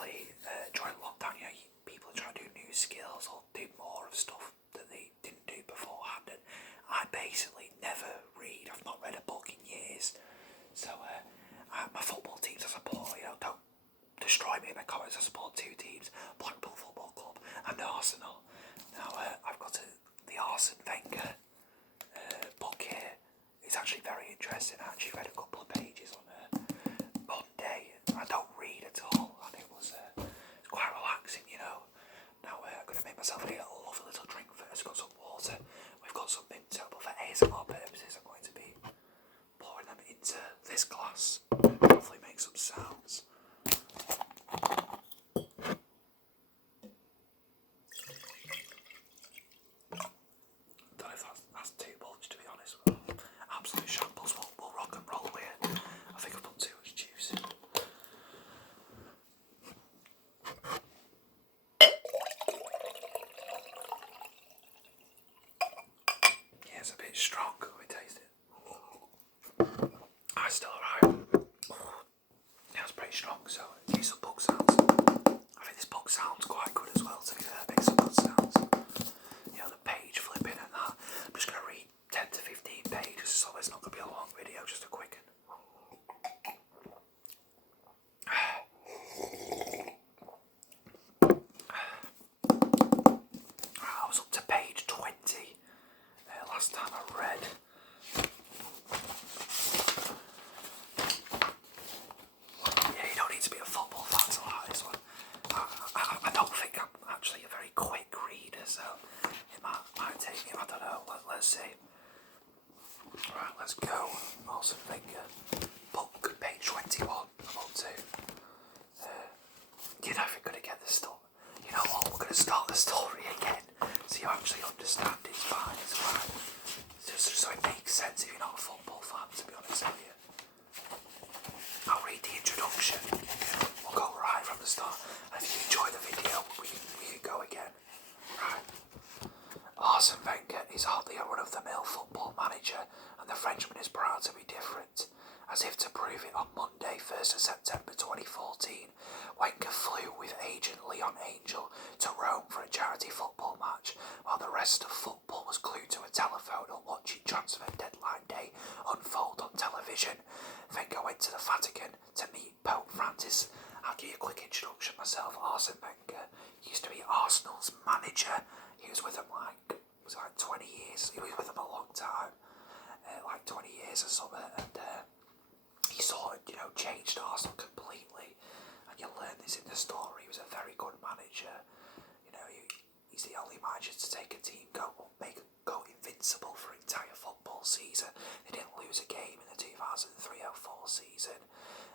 basically, during lockdown, people are trying to do new skills or do more of stuff that they didn't do beforehand. And I basically never read. I've not read a book in years. So my football teams I support, don't destroy me in the comments. I support two teams: Blackpool Football Club and Arsenal. Now I've got the Arsene Wenger book here. It's actually very interesting. I actually read a couple of pages on Monday. I don't read at all, and it was it's quite relaxing, Now I'm going to make myself a lovely little drink first. Got some water. We've got some Minto, but for ASMR purposes, I'm going to be pouring them into this glass. Hopefully, make some sounds. Don't know if that's too much, to be honest. Absolute shambles. We'll rock and roll with it. I think I've put too much juice in. Yeah, it's a bit strong. Can we taste it? It's still alright. Yeah, it's pretty strong, so use some book sounds. I think this book sounds quite good as well, to be fair. It makes some good sounds. The page flipping and that. I'm just going to read 10 to 15 pages, so it's not going to be a long video, just a quick one. I was up to page 20 last time I read. Yeah, you don't need to be a football fan to like this one. I don't think I'm actually a very quick reader, so it might take me, I don't know, let's see. Right, let's go. Arsene Wenger book, page 21. I'm up to. You're never going to get the story. You know what? We're going to start the story again, so you actually understand. It's fine. It's fine. Just so it makes sense if you're not a football fan. To be honest with you, I'll read the introduction. We'll go right from the start. And if you enjoy the video, we can go again. Right. Arsene Wenger is hardly a run-of-the-mill football manager, and the Frenchman is proud to be different. As if to prove it, on Monday, 1st of September 2014, Wenger flew with agent Leon Angel to Rome for a charity football match, while the rest of football was glued to a telephone or watching transfer deadline day unfold on television. Wenger went to the Vatican to meet Pope Francis. I'll give you a quick introduction myself. Arsene Wenger used to be Arsenal's manager. He was with them like 20 years. He was with them a long time, like 20 years or something, and he sort of, changed Arsenal completely. And you'll learn this in the story. He was a very good manager. He's the only manager to take a team go invincible for an entire football season. They didn't lose a game in the 2003-04 season.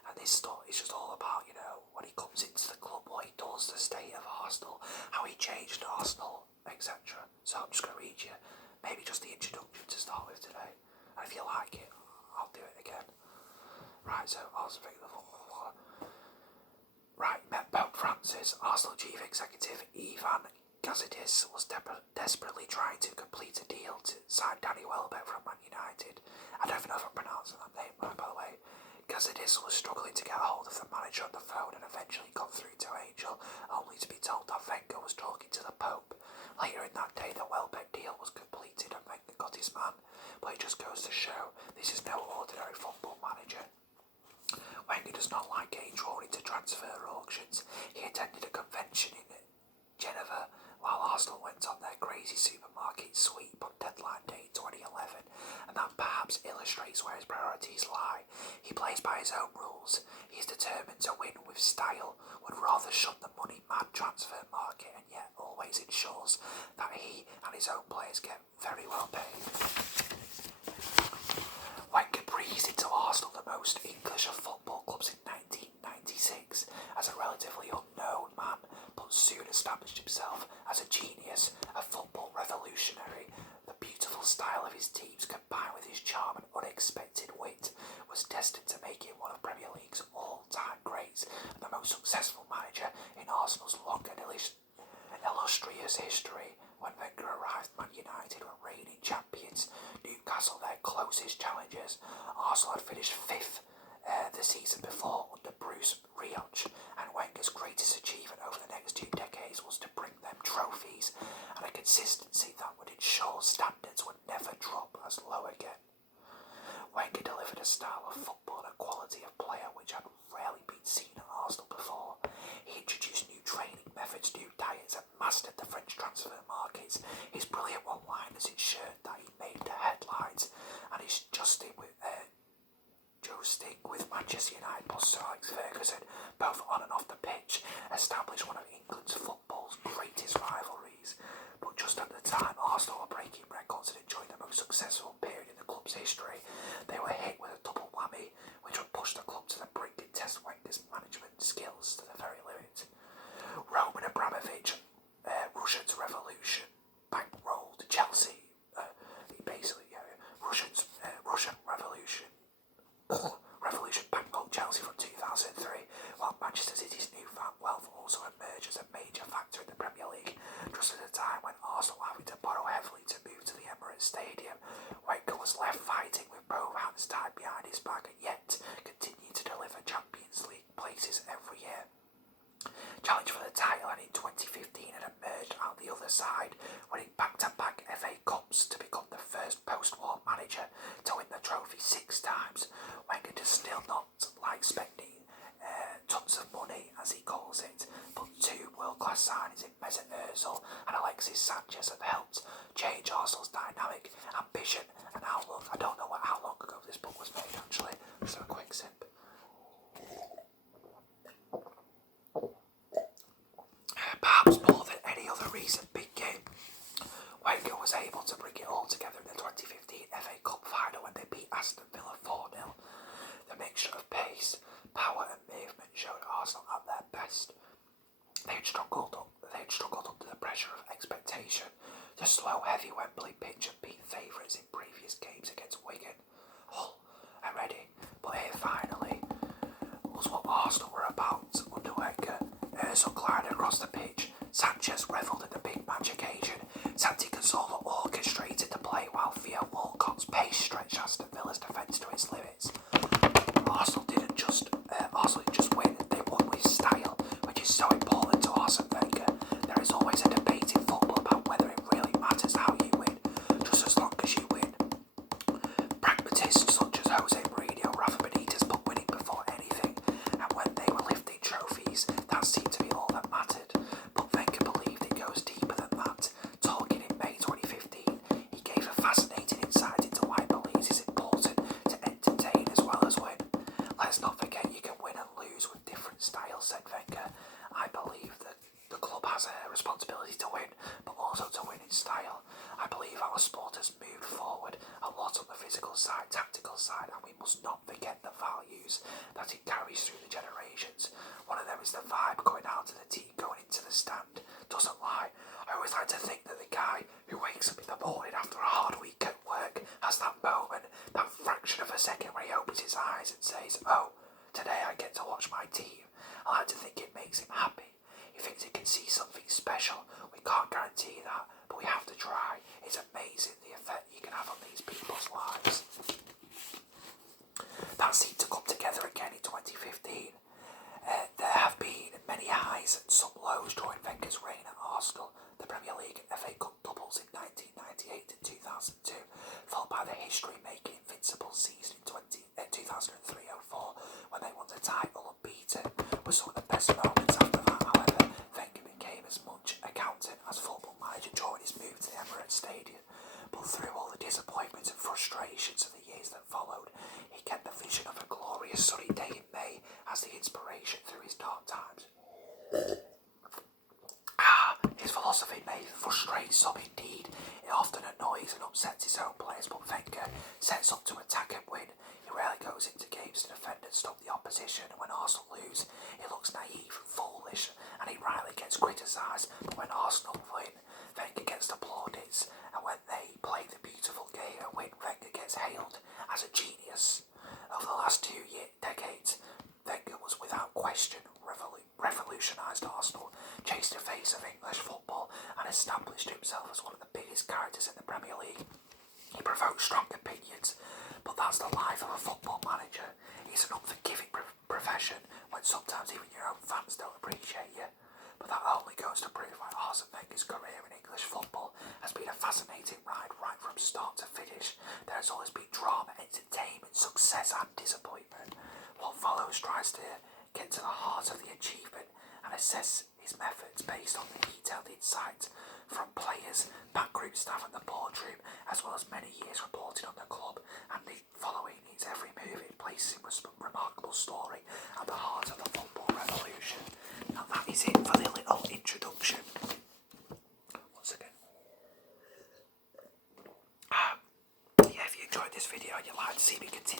And this story is just all about, when he comes into the club, what he does, the state of Arsenal, how he changed Arsenal, etc. So I'm just going to read you maybe just the introduction to start with today. And if you like it, I'll do it again. Right, so Arsene Wenger, right, met Pope Francis. Arsenal chief executive Ivan Gazidis was desperately trying to complete a deal to sign Danny Welbeck from Man United. I don't even know if I'm pronouncing that name right, by the way. Gazidis was struggling to get a hold of the manager on the phone and eventually got through to Angel, only to be told that Wenger was talking to the Pope. Later in that day, the Welbeck deal was completed and Wenger got his man. But it just goes to show this is no ordinary football manager. Wenger does not like getting drawn into transfer auctions. He attended a convention in Geneva while Arsenal went on their crazy supermarket sweep on deadline day 2011, and that perhaps illustrates where his priorities lie. He plays by his own rules. He is determined to win with style, would rather shun the money-mad transfer market, and yet always ensures that he and his own players get very well paid. Wenger breezed into Arsenal, the most English of football clubs, in 1996 as a relatively unknown man, but soon established himself as a genius, a football revolutionary. The beautiful style of his teams, combined with his charm and unexpected wit, was destined to make him one of Premier League's all-time greats and the most successful manager in Arsenal's long and illustrious history. When Wenger arrived, Man United were reigning champions, Newcastle their closest challengers. Arsenal had finished 5th the season before under Bruce Rioch, and Wenger's greatest established one of England's football's greatest rivalries. But just at the time Arsenal were breaking records and enjoying the most successful period in the club's history, they were hit with a double whammy, which would push the club to the brink and test Wenger's management skills to the very limit. Roman Abramovich, Russia's revolution, bankrolled Chelsea. Russian revolution bankrolled Chelsea from 2003, while Manchester City's newfound wealth also emerged as a major factor in the Premier League, just at a time when Arsenal were having to borrow heavily to move to the Emirates Stadium. Wenger was left fighting with both hands tied behind his back, and yet continued to deliver Champions League places every year. Challenge for the title, and in 2015 had emerged out the other side, winning back-to-back FA Cups to become the first post-war manager to win the trophy 6 times. Wenger does still not like spending tons of money, as he calls it, but 2 world-class signings in Mesut Ozil and Alexis Sanchez have helped change Arsenal's dynamic, ambition and outlook. I don't know how long ago this book was made, actually. Just have a quick sip. Perhaps more than any other recent big game, Wenger was able to bring it all together in the 2015 FA Cup final when they beat Aston Villa 4-0. The mixture of pace, power and movement showed Arsenal at their best. They had struggled under the pressure of expectation. The slow, heavy Wembley pitch had been favourites in previous games against Wigan, Hull and Reading, but here finally was what Arsenal were about under Wenger. Ozil glided across the pitch. Sanchez revelled in the big match occasion. Santi Cazorla orchestrated the play while Theo Walcott's pace stretched Aston Villa's defence to its limits. Arsenal didn't just win, they won with style, which is so important to Arsene Wenger. There is always a debate in football about whether it really matters how you win, just as long as you win. Pragmatists such as Jose Mourinho, Rafa Benitez put winning before anything, and when they were lifting trophies, that seemed to be all that mattered. But Wenger believed it goes deeper than that. Talking in May 2015, he gave a fascinating insight into why he believes it's important to entertain as well as win. Let's not forget you can win and lose with different styles, said Wenger. I believe that the club has a responsibility to win, but also to win in style. I believe our sport has moved forward a lot on the physical side, tactical side, and we must not forget the values that it carries through the generations. One of them is the vibe going out to the team, going into the stand. Doesn't lie. I always like to think that the guy who wakes up in the morning after a hard week at work has that moment, that fraction of a second where he opens his eyes and says, oh, today I get to watch my team. I like to think it makes him happy. He thinks he can see something special. We can't guarantee that, but we have to try. It's amazing the effect you can have on these people's lives. That seemed to come together again in 2015. There have been many highs and some lows during Wenger's reign at Arsenal. The Premier League and FA Cup doubles in 1998 and 2002, followed by the history-making invincible season in 2003-04 when they won the title unbeaten. With some of the best moments after that, however, Wenger became as much accountant as football manager during his move to the Emirates Stadium. But through all the disappointments and frustrations of the years that followed, he kept the vision of a glorious sunny day in May as the inspiration through his dark times. His philosophy may frustrate some indeed. It often annoys and upsets his own players, but Wenger sets up to attack and win. He rarely goes into games to defend and stop the opposition, and when Arsenal lose, he looks naive and foolish, and he rarely gets criticised. But when Arsenal win, Wenger gets the plaudits, and when they play the beautiful game and win, Wenger gets hailed as a genius. Over the last 2 decades, Wenger was without question revolutionised Arsenal, changed the face of English football, and established himself as one of the biggest characters in the Premier League. He provoked strong opinions, but that's the life of a football manager. It's an unforgiving profession when sometimes even your own fans don't appreciate you. But that only goes to prove why Arsene Wenger's career in English football has been a fascinating ride right from start to finish. There has always been drama, entertainment, success and disappointment. What follows tries to get to the heart of the achievement and assess his methods based on the detailed insight from players, backroom staff and the boardroom, as well as many years reporting on the club, and following his every move it places him with a remarkable story at the heart of the football revolution. And that is it for the little introduction. Once again. Yeah, if you enjoyed this video and you'd like to see me continue